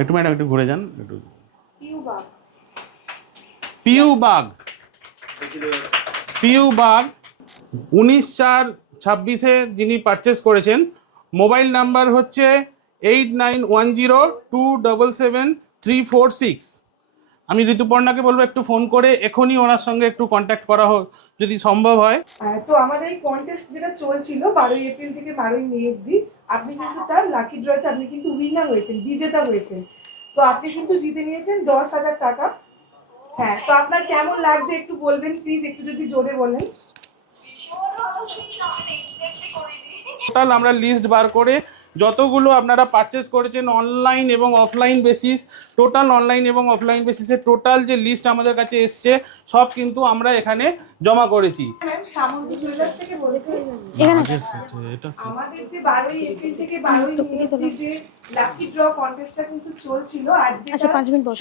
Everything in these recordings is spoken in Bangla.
একটু ম্যাডাম একটু ঘুরে যান, একটু পিউ বাগ 19/4/26 যিনি পারচেস করেছেন। মোবাইল নাম্বার হচ্ছে 8910277346। আমি ঋতুপর্ণাকে বলবো একটু ফোন করে এখনই ওনার সঙ্গে একটু কন্ট্যাক্ট করা হোক যদি সম্ভব হয়। তো আমাদের এই কন্টেস্ট যেটা চলছিল 12 এপ্রিল থেকে 12 মে অবধি, আপনি কিন্তু তার লাকি ড্রতে আপনি কিন্তু উইনার হয়েছেন, বিজেতা হয়েছেন। তো আপনি কিন্তু জিতে নিয়েছেন 10,000 টাকা। হ্যাঁ, তো আপনার কেমন লাগছে একটু বলবেন প্লিজ, একটু যদি জোরে বলেন। টোটাল আমরা লিস্ট বার করে যতগুলো আপনারা পারচেস করেছেন অনলাইন এবং অফলাইন বেসিস, টোটাল অনলাইন এবং অফলাইন বেসিসে টোটাল যে লিস্ট আমাদের কাছে এসছে সব কিন্তু আমরা এখানে জমা করেছি। সামন্ত জুয়েলার্স থেকে বলেছি আমাদের যে 12 এপ্রিল থেকে 12 মে অবধি যে লাকি ড্র কন্টেস্টটা কিন্তু চলছিল, আজকে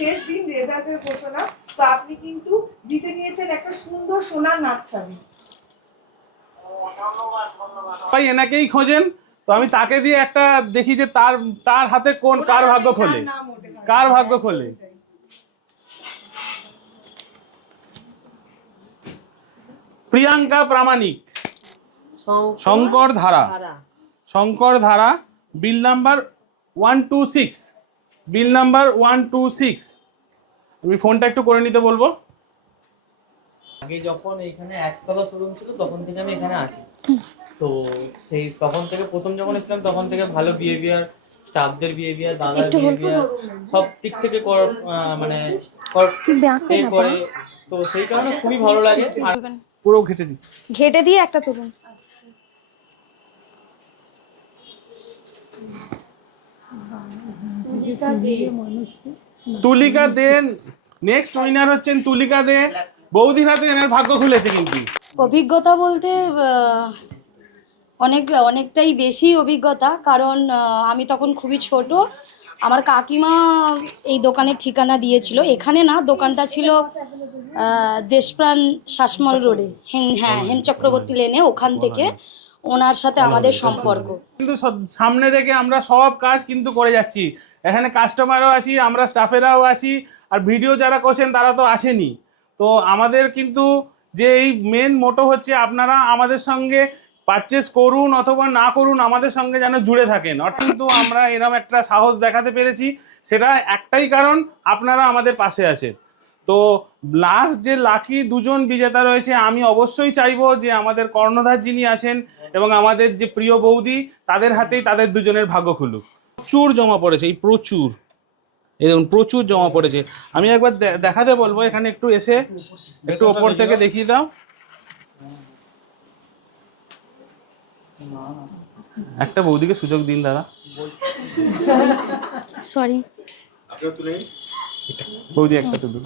শেষ দিন রেজাল্টের ঘোষণা। তো আপনি কিন্তু জিতে নিয়েছেন একটা সুন্দর সোনার নাকছাবি। ভাই এনাকেই খোঁজেন, তো আমি তাকে দিয়ে একটা দেখি যে তার হাতে কোন কার ভাগ্য খোলে, কার ভাগ্য খোলে। প্রিয়াঙ্কা প্রামাণিক, শঙ্কর ধারা, বিল নাম্বার 126, বিল নাম্বার 126। আমি ফোনটা একটু করে নিতে বলবো। আগে যখন এখানে একতলা শোরুম ছিল তখন থেকে আমি এখানে আসি, তো সেই তখন থেকে প্রথম যখন এসেছিলাম তখন থেকে ভালো বিহেভিয়ার, স্টাফদের বিহেভিয়ার, দাদার বিহেভিয়ার সব দিক থেকে মানে করে, তো সেই কারণে খুবই ভালো লাগে। পুরো ঘেটে দিয়ে একটা তুলুন। তুলিকা দেন নেক্সট উইনার হচ্ছেন তুলিকা দে। বৌদির হাতে এনার ভাগ্য খুলেছে। কিন্তু অভিজ্ঞতা বলতে অনেকটাই বেশি অভিজ্ঞতা, কারণ আমি তখন খুবই ছোট। আমার কাকিমা এই দোকানের ঠিকানা দিয়েছিল, এখানে না, দোকানটা ছিল দেশপ্রাণ শাসমল রোডে, হেম চক্রবর্তী লেনে, ওখান থেকে ওনার সাথে আমাদের সম্পর্ক। কিন্তু সামনে রেখে আমরা সব কাজ কিন্তু করে যাচ্ছি। এখানে কাস্টমারও আছি, আমরা স্টাফেরাও আছি, আর ভিডিও যারা করছেন তারা তো আসেনি। তো আমাদের কিন্তু যে এই মেন মোটো হচ্ছে আপনারা আমাদের সঙ্গে পারচেস করুন অথবা না করুন, আমাদের সঙ্গে যেন জুড়ে থাকেন। অর্থাৎ কিন্তু আমরা এরকম একটা সাহস দেখাতে পেরেছি, সেটা একটাই কারণ আপনারা আমাদের পাশে আছেন। তো লাস্ট যে লাকি দুজন বিজেতা রয়েছে, আমি অবশ্যই চাইবো যে আমাদের কর্ণধার যিনি আছেন এবং আমাদের যে প্রিয় বৌদি, তাদের হাতেই তাদের দুজনের ভাগ্য খুলুক। প্রচুর জমা পড়েছে, এই প্রচুর, এই দেখুন প্রচুর জমা পড়েছে। আমি একবার দেখাতে বলবো, এখানে একটু এসে একটু ওপর থেকে দেখিয়ে দাও। একটা বৌদিকে সুযোগ দিন দাদা। সরি বৌদি একটা তুলুন,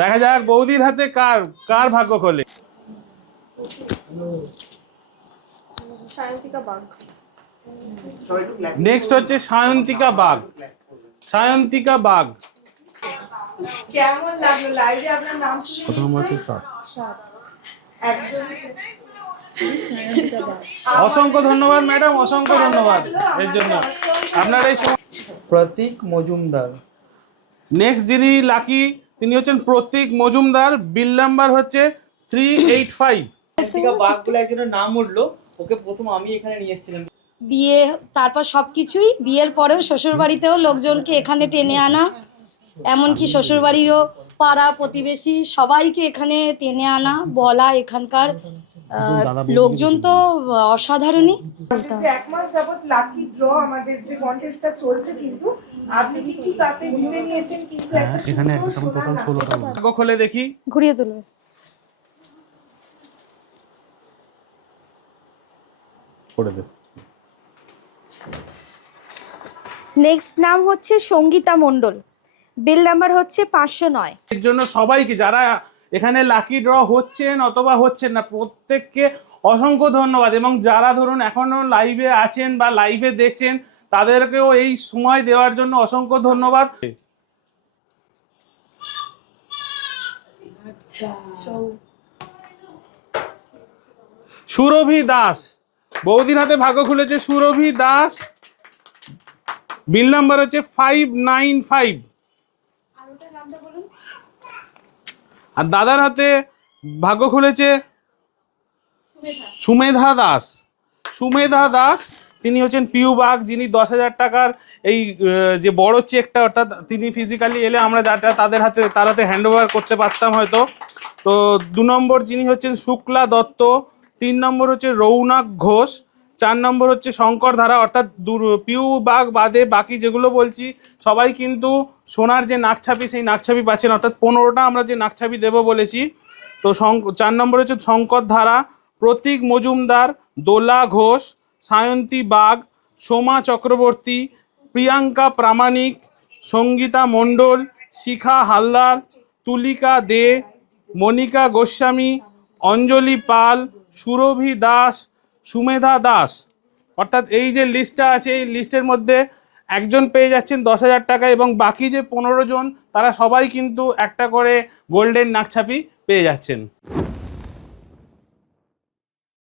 দেখা যাক বৌদির হাতে কার ভাগ্য খোলে। নেক্সট হচ্ছে সায়ন্তিকা বাগ। সায়ন্তিকা বাগ কেমন লাগলো লাইভে আপনার নাম শুনে? অসংখ্য ধন্যবাদ ম্যাডাম, অসংখ্য ধন্যবাদ এর জন্য আপনার এই প্রতীক মজুমদার। নেক্সট যিনি লাকি তিনি হচ্ছেন প্রতীক মজুমদার, বিল নাম্বার হচ্ছে 385। বাঘ বলে একজনের নাম উঠলো, ওকে প্রথম আমি এখানে নিয়ে এসেছিলাম। বিয়ে, তারপর সবকিছুই, বিয়ের পরেও শ্বশুর বাড়িতেও লোকজনকে এখানে টেনে আনা, এমনকি শ্বশুরবাড়িরও পাড়া প্রতিবেশী সবাইকে এখানে টেনে আনা, বলা, এখানকার লোকজন তো অসাধারণই। এক মাস যাবত লাকি ড্র আমাদের যে কন্টেস্টটা চলছে, কিন্তু আপনি কিন্তু তাতে জিতে নিয়েছেন কিন্তু একটা সুন্দর সোনার ভাগ্য খুলে দেখি, ঘুরিয়ে তুলবে। করে দেব। নেক্সট নাম হচ্ছে সঙ্গীতা মণ্ডল, বিল নাম্বার হচ্ছে 509। এর জন্য সবাইকে যারা এখানে লাকি ড্র হচ্ছেন অথবা হচ্ছেন না, প্রত্যেককে অসংখ্য ধন্যবাদ। এবং যারা ধরুন এখনো লাইভে আছেন বা লাইভে দেখছেন, তাদেরকেও এই সময় দেওয়ার জন্য অসংখ্য ধন্যবাদ। সুরভি দাস, বৌদির হাতে ভাগ্য খুলেছে সুরভি দাস। বিল নাম্বার হচ্ছে 595। আর দাদার হাতে ভাগ্য খুলেছে সুমেধা দাস। সুমেধা দাস তিনি হচ্ছেন পিউ বাগ, যিনি 10,000 টাকার এই যে বড় চেকটা, অর্থাৎ তিনি ফিজিক্যালি এলে আমরা তার হাতে হ্যান্ড ওভার করতে পারতাম হয়তো। তো 2 নম্বর যিনি হচ্ছেন শুক্লা দত্ত, 3 নম্বর হচ্ছে রৌনক ঘোষ, 4 নম্বর হচ্ছে শঙ্কর ধারা। অর্থাৎ পিউ বাগ বাদে বাকি যেগুলো বলছি সবাই কিন্তু সোনার যে নাকছাবি সেই নাকছাবি পাচ্ছেন, অর্থাৎ 15টা আমরা যে নাকছাবি দেবো বলেছি। তো 4 নম্বর হচ্ছে শঙ্কর ধারা, প্রতীক মজুমদার, দোলা ঘোষ, সায়ন্তী বাগ, সোমা চক্রবর্তী, প্রিয়াঙ্কা প্রামাণিক, সঙ্গীতা মণ্ডল, শিখা হালদার, তুলিকা দে, মনিকা গোস্বামী, অঞ্জলি পাল, সুরভি দাস, সুমেধা দাস। অর্থাৎ এই যে লিস্টটা আছে এই লিস্টের মধ্যে একজন পেয়ে যাচ্ছেন 10,000 টাকা, এবং বাকি যে 15 জন তারা সবাই কিন্তু একটা করে গোল্ডেন নাকছাবি পেয়ে যাচ্ছেন।